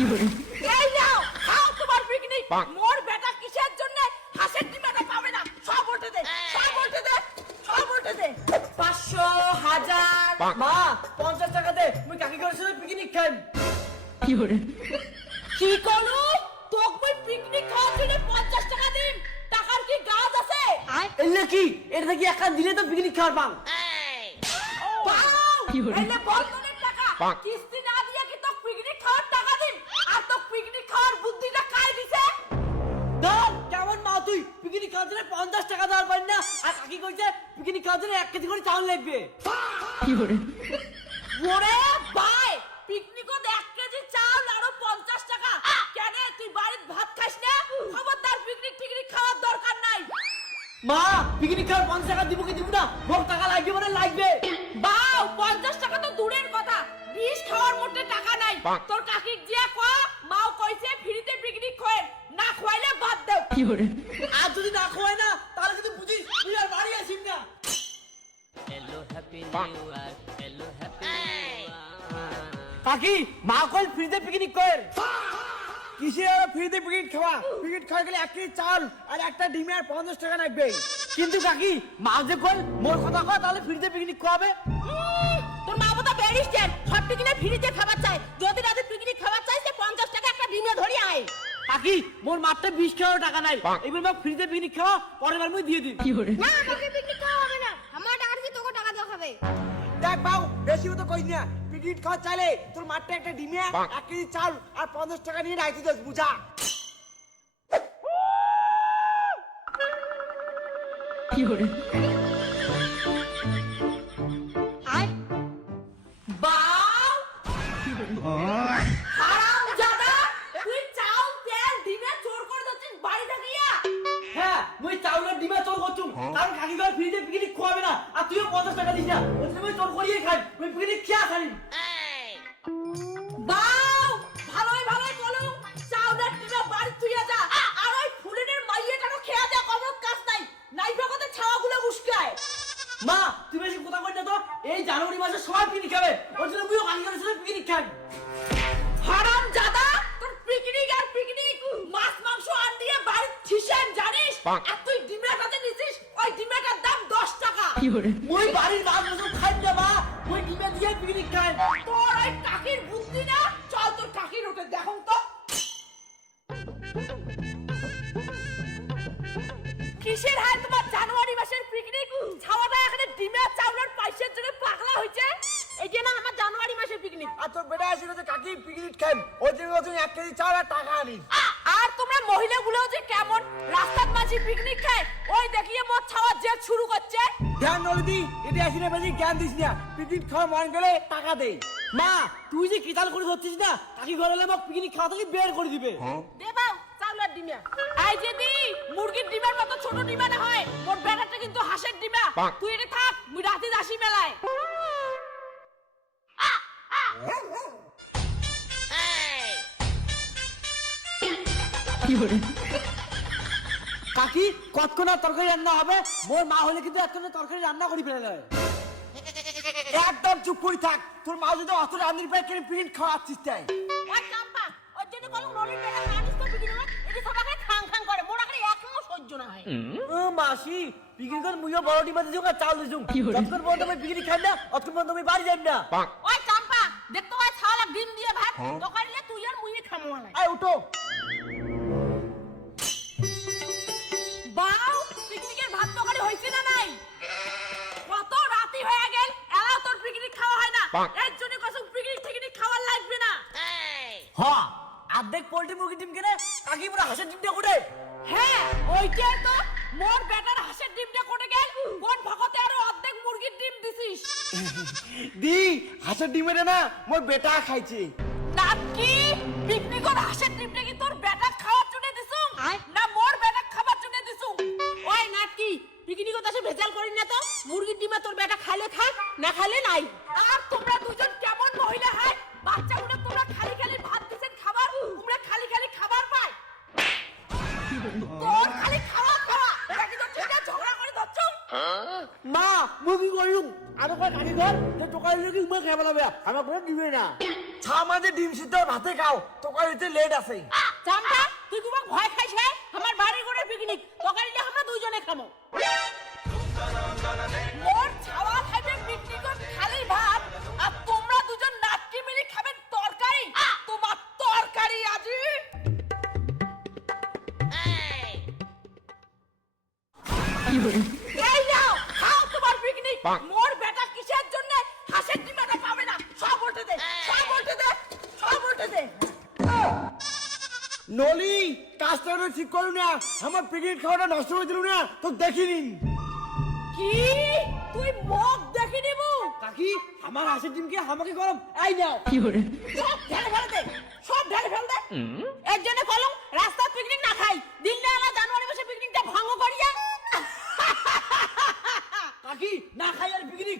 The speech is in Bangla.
এই নাও খাও তোমার পিকনিক। মোর বেটা কিসের জন্য হাঁসের ডিমটা পাবে না? সব উল্টে দে, সব উল্টে দে, সব উল্টে দে। 500 1000 মা 50 টাকা দে, মুই কাকি করে সাথে পিকনিক খাইম। কি করু? তোক মই পিকনিক খাওয়ার জন্য 50 টাকা দিম। টাকার কি গাছ আছে? এলে কি এটা কি একা দিলে তো পিকনিক খাওয়ার পাম। পাও এলে বন্ধনের টাকা কিস্তি না দিয়ে কি তোক পিকনিক খাওয়ার টাকা দিম? আর তোক পিকনিক খাওয়ার বুদ্ধিটা কাই দিছে? দাও কেমন মা তুই, পিকনিক খাওয়ার জন্য 50 টাকা দেওয়ার পারি না, আর কাকি কইছে পিকনিক খাওয়ার জন্য 1 কেজি করে চাউল লাগবে। ওরে ভাই, পিকনিকত 1 কেজি চাল আর 50 টাকা। কেন তুই বাড়িতে ভাত খাস না? খবরদার পিকনিক টিকনিক খাওয়ার দরকার নাই। মা পিকনিক খাওয়ার 50 টাকা দিব কি দিব না, ভোগ টাকা লাগবে মানে লাগবে। বাও 50 টাকা তো দূরের কথা, বিষ খাওয়ার মধ্যে টাকা নাই। তোর কাকিক জিয়া কো, মাও কইছে ফ্রিতে পিকনিক খোয়েন, না খোয়াইলে বাদ দাও। আর যদি না খোয় না তাহলে কিন্তু বুঝিস তুই আর বাড়ি আসিস না। কাকি মা কল ফ্রিতে পিকনিক কর। কিসে ফ্রিতে পিকনিক খাওয়া? পিকনিক খাওয়া গেলে 1 কেজি চাল আর একটা ডিমে আর 50 টাকা লাগবে। কিন্তু কাকি মা যে কল মোর কথা কয় তাহলে ফ্রিতে পিকনিক খাওয়াবে। তোর মা বাবা ব্যারিস্টার, সব পিকনিক ফ্রিতে খাবার চাই। যদি রাতে পিকনিক খাবার চাই সে 50 টাকা একটা ডিমে ধরি আয়। কাকি মোর মাত্র 20 টাকা নাই, এবার মা ফ্রিতে পিকনিক খাওয়া, পরের বার মুই দিয়ে দিই। না আমাকে পিকনিক খাওয়া হবে না, আমার টাকা দিয়ে তোকে টাকা দেওয়া হবে। দেখ বাউ বেশি তো কই না, পিকনিক খাওয়া চাইলে তোর মাত্র একটা ডিমে 1 কেজি চাল আর 50 টাকা নিয়ে রাখতে দোস বুঝা। বাও হারামজাদা, তুই চাল তেল ডিমে চোর করে দিচ্ছিস বাড়ি থাকিয়া। হ্যাঁ মুই চাউলের ডিমে চোর করছুম, কারণ কাকি কয় ফ্রিতে পিকনিক খাওয়াবে না, আর তুইও 50 টাকা দিস না, ওই জন্য মুই চোর করিয়ে খাই, মুই পিকনিক খেয়া খাই। বাও ভালোই ভালোই বলু, চাউলের ডিমে বাড়ি তুইয়া যা। আর ওই ফুলেনের মাইয়াটারও খেয়া যা, কোনো কাজ নাই। নাই ভাগতে ছাওয়াগুলো উস্কায়। মা তুই বেশি কথা কই না তো, এই জানুয়ারি মাসে সবাই পিকনিক খাবে, ওই জন্য মুইও কাকি করে সাথে পিকনিক খাই। হারামজাদা, তোর পিকনিক আর পিকনিক, মাছ মাংস আন দিয়ে বাড়ি ছিসেন জানিস? আর তুই ডিমেটাতে নিছিস, ওই ডিমেটার দাম 10 টাকা। মুই বাড়ির মাছ মাংস খাই না মা, মুই ডিমে দিয়ে পিকনিক খাই। তোর ওই কাকির বুদ্ধি না, চল তোর কাকির ওকে দেখুন তো। কিসের হাল তোমার জানুয়ারি মাসের পিকনিক? ছাওয়াটা এখানে ডিমে আর চাউলের পয়সার জন্য পাগলা হইছে। এই যে না আমার জানুয়ারি মাসের পিকনিক। আর তোর বেটা আসলে যে কাকি পিকনিক খাই, ওই জন্য তুই 1 কেজি চাল আর টাকা আনিস। আর তোমরা মহিলাগুলো যে কেমন রাস্তার মাঝে পিকনিক খায়, ওই দেখিয়ে মোট ছাওয়া জেদ শুরু করছে। ধ্যান নলদি এটা আসলে বেশি জ্ঞান দিস না, পিকনিক খাওয়া মন গেলে টাকা দে। মা তুই যে কিতাল করে ধরছিস না, কাকি ঘরে এলে আমাকে পিকনিক খাওয়া থেকে বের করে দিবে। দেবাও চাউলের ডিমা। এই যে দি মুরগির ডিমের মতো ছোট ডিমা না হয়, মোর বেটাটা কিন্তু হাঁসের ডিমা। তুই এটা থাক, মুই রাতে যাসি মেলায়। কাকি কতক্ষণ তরকারি রান্না হবে? মোর মা হলে কিন্তু এতক্ষণ তরকারি রান্না করি ফেলে। একদম চুপ করে থাক, তোর মা যদি অত রান্নার পায় কেন পিকনিক খাওয়াচ্ছিস তাই? ওই চাম্পা, ওর জন্য কোনো নলির বেটা জানিস তো পিকনিক না, এটা সবাইকে খাং খাং করে, মোর আগে একদম সহ্য না হয়। ও মাসি পিকনিক করে মুইও বড় ডিমা দিছুম আর চাল দিছুম, যতক্ষণ পর্যন্ত আমি পিকনিক খাই না অতক্ষণ পর্যন্ত আমি বাড়ি যাই না। ওই চাম্পা, দেখতো ওই ছাওয়ালা ডিম দিয়ে ভাত তরকারিলে তুই আর মুই খামো না। আয় উঠো। বাও পিকনিকের ভাত তরকারি হইছে না নাই? কত রাতি হয়ে গেল, এলাও তোর পিকনিক খাওয়া হয় না। এর জন্য কসম পিকনিক টিকনিক খাওয়ার লাগবে না। হ্যাঁ অর্ধেক পোল্ট্রি মুরগি ডিম কেনে, কাকি পুরো হাঁসের ডিমটা কোটে। হ্যাঁ ওইটাই তো, মোর বেটার হাঁসের ডিমটা কোটে গেল, কোন ভগতে আরো অর্ধেক মুরগির ডিম দিছিস। দি হাঁসের ডিমেটা না মোর বেটা খাইছে। নাকি পিকনিকর হাঁসের ডিমটা কি তোর বেটা খাওয়ার জন্য দিছুম না মোর বেটা খাবার জন্য দিছুম? ওই নাকি পিকনিকত আসে ভেজাল করি না তো, মুরগির ডিমা তোর বেটা খাইলে খায় না খাইলে নাই। আর তোমরা দুজন কেমন মহিলা হয়, বাচ্চাগুলো তোমরা খালি খালি ভাত দিছেন খাবার, তোমরা খালি খালি খাবার পায়। তোর খালি খাওয়া খাওয়া, এটা কি তোর ঠিক আছে ঝগড়া করে ধরছ? মা মুরগি করলুম আর কয় কাকি ঘর যে টোকাই লাগি উমা খাই বলাবে, আমার কোনো দিবে না। ছা মাঝে ডিম সিদ্ধ ভাতে খাও তো তোকারিতে লেট আছে। চামটা তুই কুবা ভয় খাইছ হে আমার বাড়ির ঘরে পিকনিক তকারিটা আমরা দুইজনে খামো মোর ছাওয়া খাইবে পিকনিকত খালি ভাত আর তোমরা দুজন নাটকি মিলি খাবেন তরকারি তোমার তরকারি আজি এই নাও খাও তোমার পিকনিক মোর বেটা কিসের জন্য হাসের ডিমাটা পাবে না সব উল্টে দে সব উল্টে দে সব উল্টে দে নলি কাজটা ঠিক করু না, আমার পিকনিক খাওয়াটা নষ্ট করে দিলু না, তো দেখিনি। কি তুই মুখ দেখি নিবু কাকি আমার হাঁসের ডিমকে আমাকে গরম আই নাও। সব ঢেলে ফেলে দে সব ঢেলে ফেলে দে এর জন্য কলম রাস্তা পিকনিক না খাই দিন না আলা জানুয়ারি মাসে পিকনিকটা ভাঙো করিয়া কাকি না খাই আর পিকনিক